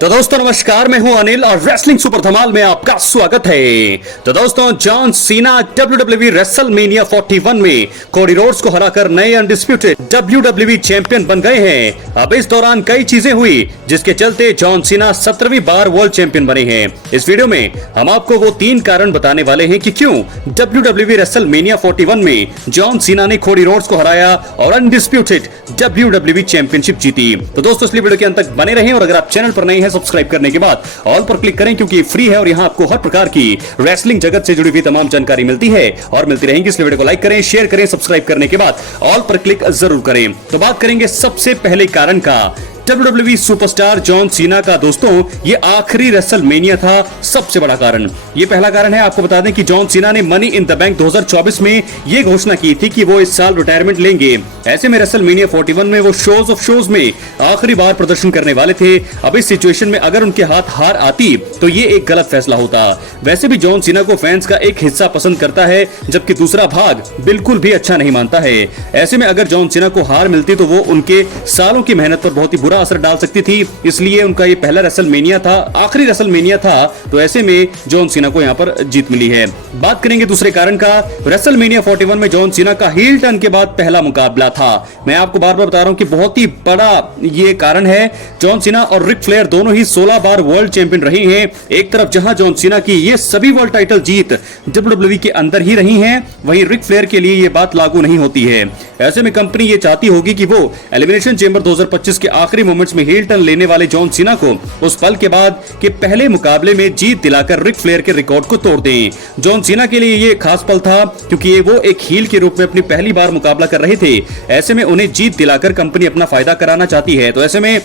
तो दोस्तों नमस्कार, मैं हूं अनिल और रेसलिंग सुपर धमाल में आपका स्वागत है। तो दोस्तों जॉन सीना WWE रेसलमेनिया 41 में कोडी रोड्स को हराकर नए अनडिस्प्यूटेड WWE चैंपियन बन गए हैं। अब इस दौरान कई चीजें हुई जिसके चलते जॉन सीना 17वीं बार वर्ल्ड चैंपियन बने हैं। इस वीडियो में हम आपको वो 3 कारण बताने वाले हैं कि क्यों WWE रेसलमेनिया 41 में जॉन सीना ने कोडी रोड्स को हराया और अनडिस्प्यूटेड WWE चैंपियनशिप जीती। तो दोस्तों इसलिए वीडियो के अंत तक बने रहें और अगर आप चैनल पर नए हैं सब्सक्राइब करने के बाद ऑल पर क्लिक करें क्योंकि फ्री है और यहां आपको हर प्रकार की रेसलिंग जगत से जुड़ी हुई तमाम जानकारी मिलती है और मिलती रहेंगी। इसलिए वीडियो को लाइक करें, शेयर करें, सब्सक्राइब करने के बाद ऑल पर क्लिक जरूर करें। तो बात करेंगे सबसे पहले कारण का, WWE सुपरस्टार जॉन सीना का दोस्तों ये आखिरी रेसलमेनिया था। सबसे बड़ा कारण, ये पहला कारण है, आपको बता दें कि जॉन सीना ने मनी इन द बैंक 2024 में ये घोषणा की थी कि वो इस साल रिटायरमेंट लेंगे। ऐसे में रेसलमेनिया 41 में वो शोज ऑफ शोज में आखिरी बार प्रदर्शन करने वाले थे। अब इस सिचुएशन में अगर उनके हाथ हार आती तो ये एक गलत फैसला होता। वैसे भी जॉन सीना को फैंस का एक हिस्सा पसंद करता है जबकि दूसरा भाग बिल्कुल भी अच्छा नहीं मानता है। ऐसे में अगर जॉन सीना को हार मिलती तो वो उनके सालों की मेहनत पर बहुत ही बुरा असर डाल सकती थी। इसलिए उनका ये पहला रेसलमेनिया था, आखिरी रेसलमेनिया था, तो ऐसे में जॉन सीना को यहाँ पर जीत मिली है। बात करेंगे दूसरे कारण का, रेसलमेनिया 41 में जॉन सीना का हील टर्न के बाद पहला मुकाबला था। मैं आपको बार बार बता रहा हूं कि बहुत ही बड़ा ये कारण है। जॉन सीना और रिक फ्लेयर दोनों ही 16 बार वर्ल्ड चैंपियन रहे हैं। एक तरफ जहां जॉन सीना की ये सभी वर्ल्ड टाइटल जीत WWE के अंदर ही रही हैं, वहीं रिक फ्लेयर के लिए ये बात लागू नहीं होती है। ऐसे में कंपनी ये चाहती होगी कि वो एलिमिनेशन चेंबर 2025 के आखिरी मोमेंट्स में हील टर्न लेने वाले जॉन सीना को उस पल के बाद के पहले मुकाबले में जीत दिलाकर रिक फ्लेयर के रिकॉर्ड को तोड़ दें। जॉन सीना के लिए ये खास पल था क्योंकि वो एक हील के रूप में अपनी पहली बार मुकाबला कर रहे थे। ऐसे में उन्हें जीत दिलाकर कंपनी अपना फायदा कराना चाहती है। तो ऐसे में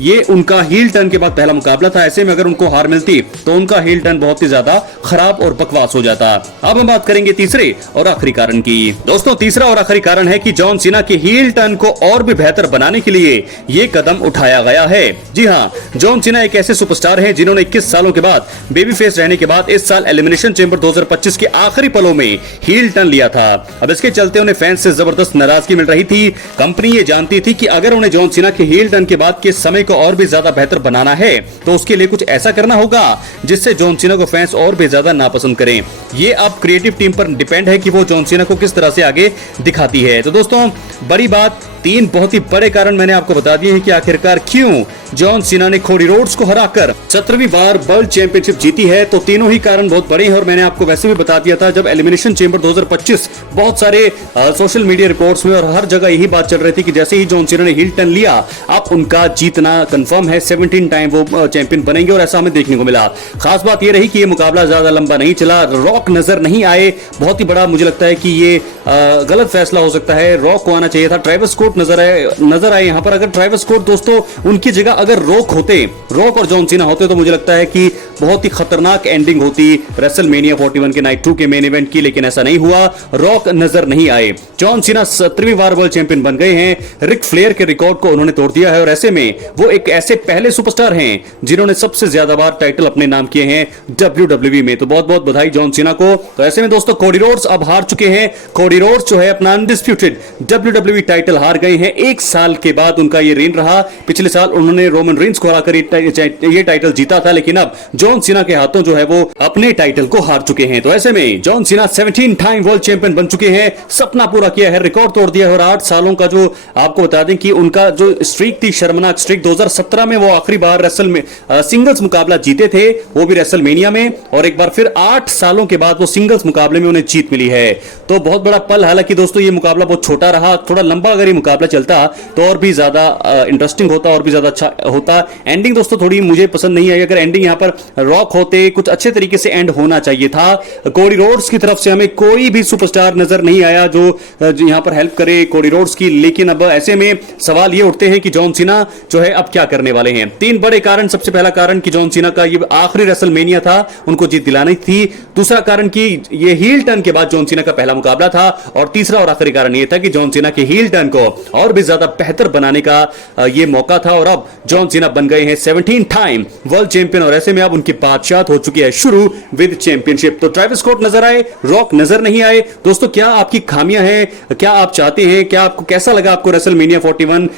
ये उनका हील टर्न के बाद पहला मुकाबला था। ऐसे में अगर उनको हार मिलती तो उनका हील टर्न बहुत ही ज्यादा खराब और बकवास हो जाता। अब हम बात करेंगे तीसरे और आखिरी कारण की। दोस्तों तीसरा और आखिरी कारण है कि जॉन सीना के हील टर्न को और भी बेहतर बनाने के लिए ये कदम उठाया गया है। जी हाँ, जॉन सीना एक ऐसे सुपरस्टार हैं जिन्होंने 21 सालों के बाद बेबी फेस रहने के बाद इस साल एलिमिनेशन चेंबर 2025 के आखिरी पलों में हील टर्न लिया था। अब इसके चलते उन्हें फैंस से जबरदस्त नाराजगी मिल रही थी। कंपनी ये जानती थी कि अगर उन्हें जॉन सीना के हील टर्न के बाद के समय को और भी ज्यादा बेहतर बनाना है तो उसके लिए कुछ ऐसा करना होगा जिससे जॉन सीना को फैंस और भी ज्यादा नापसंद करें। ये अब क्रिएटिव टीम पर डिपेंड है कि वो जॉन सीना को किस तरह से आगे दिखाती है। तो दोस्तों बड़ी बात, 3 बहुत ही बड़े कारण मैंने आपको बता दिए हैं कि आखिरकार क्यों जॉन सीना ने कोडी रोड्स को हराकर 17वीं बार वर्ल्ड चैंपियनशिप जीती है। तो तीनों ही कारण बहुत बड़े हैं और मैंने आपको वैसे भी बता दिया था जब एलिमिनेशन चेंबर 2025 बहुत सारे सोशल मीडिया रिपोर्ट्स में और हर जगह यही बात चल रही थी कि जैसे ही जॉन सीना ने हील टर्न लिया अब उनका जीतना कंफर्म है, 17 टाइम वो चैंपियन बनेंगे और ऐसा हमें देखने को मिला। खास बात यह रही कि ये मुकाबला ज्यादा लंबा नहीं चला, रॉक नजर नहीं आए। बहुत ही बड़ा मुझे लगता है कि ये गलत फैसला हो सकता है, रॉक को आना चाहिए था। ट्रेविस स्कॉट नजर आए यहाँ पर। अगर ट्रेविस स्कॉट दोस्तों उनकी जगह अगर रॉक और जॉन सीना होते तो मुझे लगता है कि बहुत ही खतरनाक एंडिंग होती रेसलमेनिया 41 के नाइट 2 के मेन इवेंट की, लेकिन ऐसा नहीं हुआ। रॉक नजर नहीं आए। जॉन सीना 17वीं बार वर्ल्ड चैंपियन बन गए हैं। रिक फ्लेयर के रिकॉर्ड को उन्होंने तोड़ दिया है और ऐसे में वो एक ऐसे पहले सुपरस्टार हैं जिन्होंने सबसे ज्यादा बार टाइटल अपने नाम किए हैं WWE में। तो बहुत बहुत बधाई जॉन सीना को। तो ऐसे में दोस्तों कोडी रोड्स अब हार चुके हैं। कोडी रोड्स जो है अपना अनडिस्प्यूटेड WWE टाइटल हार गए हैं। 1 साल के बाद उनका ये रेन रहा। पिछले साल उन्होंने रोमन रेंस को हराकर ये टाइटल जीता था, लेकिन अब जॉन सीना के हाथों जो है वो अपने टाइटल को हार चुके हैं। तो ऐसे में John Cena 17 time world champion बन चुके हैं, सपना पूरा किया है, रिकॉर्ड तोड़ दिया है। और 8 सालों का जो आपको बता दें कि उनका जो स्ट्रीक थी, शर्मनाक स्ट्रीक, 2017 में वो आखिरी बार रेसल में सिंगल्स मुकाबला जीते थे, वो भी रेसलमेनिया में, और एक बार फिर 8 सालों के बाद वो सिंगल्स मुकाबले में उन्हें जीत मिली है। तो बहुत बड़ा पल। हालांकि दोस्तों ये मुकाबला बहुत छोटा रहा, थोड़ा लंबा अगर ये मुकाबला चलता तो और भी ज्यादा इंटरेस्टिंग होता और भी ज्यादा अच्छा होता। एंडिंग दोस्तों थोड़ी मुझे पसंद नहीं आई। अगर एंडिंग यहाँ पर रॉक होते, कुछ अच्छे तरीके से एंड होना चाहिए था। कोडी रोड्स की तरफ से हमें कोई भी सुपरस्टार नजर नहीं आया जो यहाँ पर हेल्प करे कोडी रोड्स की। लेकिन अब ऐसे में सवाल ये उठते हैं कि जॉन सीना जो है अब क्या करने वाले हैं। 3 बड़े कारण। सबसे पहला कारण कि जॉन सीना का ये आखिरी रेसलमेनिया था, उनको जीत दिलानी थी। दूसरा कारण कि ये हील टर्न के बाद जॉन सीना का पहला मुकाबला था। और तीसरा और आखिरी कारण ये था कि जॉन सीना के हील टर्न को और भी ज्यादा बेहतर बनाने का ये मौका था। और अब जॉन सीना बन गए हैं 17 टाइम वर्ल्ड चैंपियन, और ऐसे में अब उनकी बादशाह हो चुकी है शुरू विद चैंपियनशिप। तो ट्रेविस स्कॉट नजर आए, रॉक नजर नहीं आए। दोस्तों क्या आपकी खामियां हैं, क्या आप चाहते हैं, क्या आपको कैसा लगा आपको रेसलमेनिया 41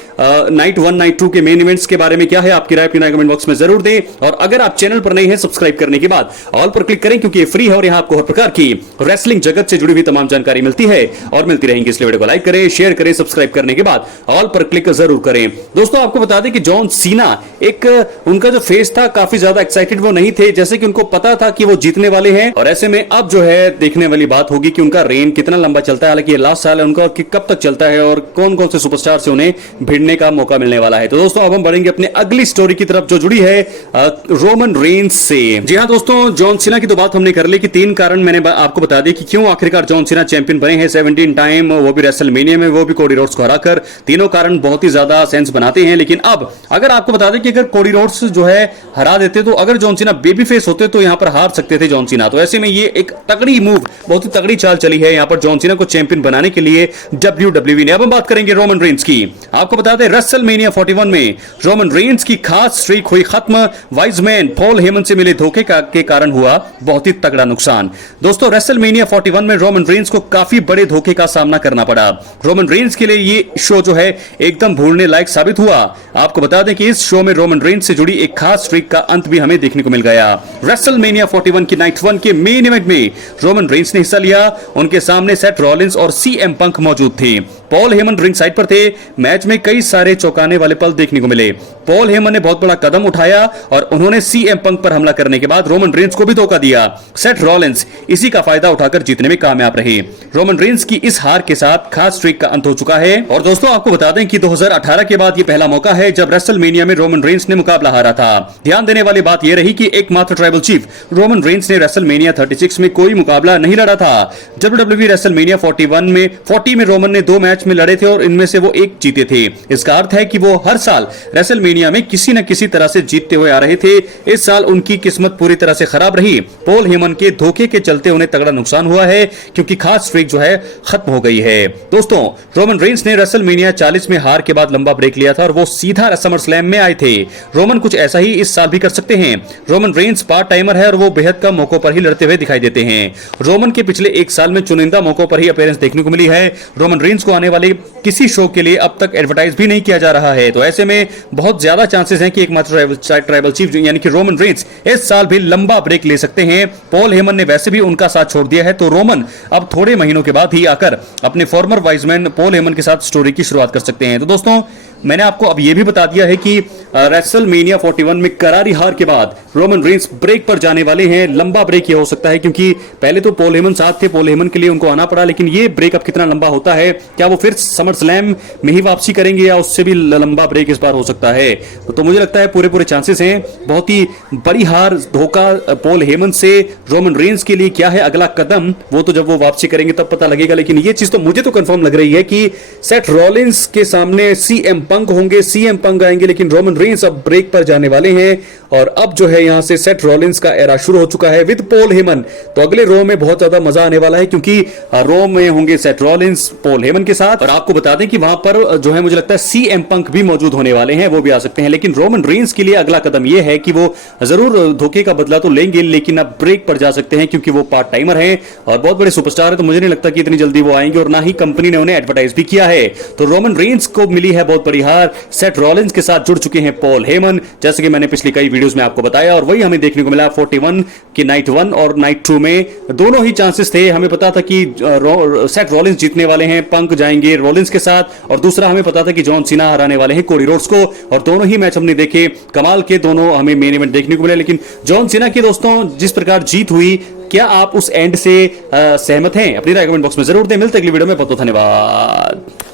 नाइट 1 नाइट 2 के मेन इवेंट्स के बारे में क्या है आपकी राय अपनी कमेंट बॉक्स में जरूर दें। और अगर आप चैनल पर नए हैं सब्सक्राइब करने के बाद ऑल पर क्लिक करें, क्योंकि ये फ्री है और यहां आपको हर प्रकार की रेसलिंग जगत से जुड़ी हुई तमाम जानकारी मिलती है और मिलती रहेंगी। इसलिए वीडियो को लाइक करें, शेयर करें, सब्सक्राइब करने के बाद ऑल पर क्लिक जरूर करें। दोस्तों आपको बता दें कि जॉन सीना एक उनका जो फेस था काफी ज्यादा एक्साइटेड वो नहीं थे, जैसे कि उनको पता था कि वो जीतने वाले हैं। और ऐसे में अब जो है देखने वाली बात होगी कि उनका रेन कितना लंबा चलता है। हालांकि ये लास्ट साल है उनका, और कि कब तक चलता है और कौन कौन से सुपरस्टार से उन्हें भिड़ने का मौका मिलने वाला है। तो दोस्तों अब हम बढ़ेंगे अपने अगली स्टोरी की तरफ जो जुड़ी है रोमन रेंस से। जी हाँ दोस्तों, जॉन सीना की तो बात हमने कर ली कि 3 कारण मैंने आपको बता दिया कि क्यों आखिरकार जॉन सीना चैंपियन बने हैं 17 टाइम, वो भी रेसलमेनिया में, वो भी कोडी रोड्स को हराकर। तीनों कारण बहुत ही ज्यादा सेंस बनाते हैं। लेकिन अब अगर आपको बता दें कि अगर कोडी रोड्स जो है हरा देते तो अगर जॉन सीना बेबी फेस होते तो यहां पर हार सकते थे जॉन सीना। तो ऐसे में ये एक तगड़ी मूव, बहुत ही तगड़ी चाल चली है यहां पर जॉन सीना को चैंपियन बनाने के लिए WWE ने। अब हम बात करेंगे रोमन रेंस की। आपको बता दें रेसलमेनिया 41 में रोमन रेंस की खास स्ट्रीक हुई खत्म। वाइजमैन पॉल हेमन से मिले धोखे के कारण हुआ बहुत ही तगड़ा नुकसान। दोस्तों रेसलमेनिया 41 में रोमन रेंस को काफी बड़े धोखे का सामना करना पड़ा। रोमन रेंस के लिए ये शो जो है एकदम भूलने लायक साबित हुआ। आपको बता दें कि इस शो में रोमन रेंस से जुड़ी एक खास स्ट्रीक का अंत भी हमें देखने को मिल गया। रेसलमेनिया 41 की नाइट 1 के मेन इवेंट में रोमन रेंस ने हिस्सा लिया। उनके सामने सेथ रॉलिंस और सीएम पंक मौजूद थे। पॉल हेमन रिंग साइड पर थे। मैच में कई सारे चौंकाने वाले पल देखने को मिले। पॉल हेमन ने बहुत बड़ा कदम उठाया और उन्होंने सीएम पंक पर हमला करने के बाद रोमन रेंस को भी धोखा दिया। सेथ रॉलिंस इसी का फायदा उठाकर जीतने में कामयाब रहे। रोमन रेंस की इस हार के साथ खास स्ट्रीक का अंत हो चुका है। और दोस्तों आपको बता दें कि 2018 के बाद ये पहला मौका है जब रेसलमेनिया में रोमन रेंस ने मुकाबला हारा था। ध्यान देने वाली बात यह रही कि एकमात्र ट्राइबल चीफ रोमन रेंस ने रेसलमेनिया 36 में कोई मुकाबला नहीं लड़ा था। WWE रेसलमेनिया 40 में रोमन ने 2 मैच में लड़े थे और इनमें से वो एक जीते थे। इसका अर्थ है कि वो हर साल रेसलमेनिया में किसी न किसी तरह से जीतते हुए आ रहे थे। इस साल उनकी किस्मत पूरी तरह से खराब रही। पॉल हेमन के धोखे के चलते उन्हें तगड़ा नुकसान हुआ है, क्योंकि खास स्ट्रीक जो है खत्म हो गई है। दोस्तों रोमन रेंस ने रेसलमेनिया 40 में हार के बाद लंबा ब्रेक लिया था और वो सीधा समर स्लैम में आए थे। रोमन कुछ ऐसा ही इस साल भी कर सकते हैं। रोमन रेंस पार्ट टाइमर है और वो बेहद कम मौकों पर ही लड़ते हुए दिखाई देते हैं। रोमन के पिछले 1 साल में चुनिंदा मौकों पर ही अपीयरेंस देखने को मिली है। रोमन रेंस को आने वाले किसी शो के लिए अब तक एडवर्टाइज भी नहीं किया जा रहा है। तो ऐसे में बहुत ज्यादा चांसेस हैं कि एकमात्र ट्राइबल चीफ यानी कि रोमन रेंस इस साल भी लंबा ब्रेक ले सकते हैं। पॉल हेमन ने वैसे भी उनका साथ छोड़ दिया है, तो रोमन अब थोड़े महीनों के बाद ही आकर अपने फॉर्मर वाइजमैन पॉल हेमन के साथ स्टोरी की शुरुआत कर सकते हैं। तो दोस्तों मैंने आपको अब यह भी बता दिया है कि रेसलमेनिया 41 में करारी हार के बाद रोमन रेंस ब्रेक पर जाने वाले हैं। लंबा ब्रेक ये हो सकता है, क्योंकि पहले तो पॉल हेमन साथ थे, पॉल हेमन के लिए उनको आना पड़ा, लेकिन ये ब्रेक अब कितना लंबा होता है, क्या वो फिर समर स्लैम में ही वापसी करेंगे या उससे भी लंबा ब्रेक इस बार हो सकता है। तो मुझे लगता है पूरे चांसेस हैं। बहुत ही बड़ी हार, धोखा पॉल हेमन से। रोमन रेंस के लिए क्या है अगला कदम, वो तो जब वो वापसी करेंगे तब पता लगेगा। लेकिन ये चीज तो मुझे तो कंफर्म लग रही है कि सेथ रॉलिंस के सामने सीएम पंक होंगे, सीएम पंक आएंगे, लेकिन रोमन रेंस अब ब्रेक पर जाने वाले हैं। और अब जो है यहां से सेथ रॉलिंस का एरा शुरू हो चुका है विद पॉल हेमन। तो अगले रो में बहुत ज्यादा मजा आने वाला है, क्योंकि रो में होंगे सेथ रॉलिंस पॉल हेमन के साथ। और आपको बता दें कि वहां पर जो है मुझे लगता है सीएम पंक भी मौजूद होने वाले हैं, वो भी आ सकते हैं। लेकिन रोमन रेंस के लिए अगला कदम यह है कि वो जरूर धोखे का बदला तो लेंगे, लेकिन अब ब्रेक पर जा सकते हैं, क्योंकि वो पार्ट टाइमर हैं और बहुत बड़े सुपरस्टार है। तो मुझे नहीं लगता कि इतनी जल्दी वो आएंगे, और ना ही कंपनी ने उन्हें एडवर्टाइज भी किया है। तो रोमन रेंस को मिली है बहुत बड़ी हार। सेथ रॉलिंस के साथ जुड़ चुके हैं पॉल हेमन, जैसे कि मैंने पिछली कई वीडियोस में आपको बताया, और वही हमें देखने को मिला 41 की नाइट 1 और नाइट 2 में। दोनों ही चांसेस थे। हमें पता था कि सेथ रॉलिंस जीतने वाले हैं, पंक जाएंगे रॉलिंस के साथ, और दूसरा हमें पता था कि जॉन सीना हराने वाले हैं कोडी रोड्स को। और दोनों ही मैच हमने देखे, कमाल के दोनों हमें मेन इवेंट देखने को मिले। लेकिन जॉन सीना की दोस्तों जिस प्रकार जीत हुई, क्या आप उस एंड से सहमत हैं? अपनी राय कमेंट बॉक्स में जरूर दें। मिलते अगली वीडियो में। बहुत बहुत धन्यवाद।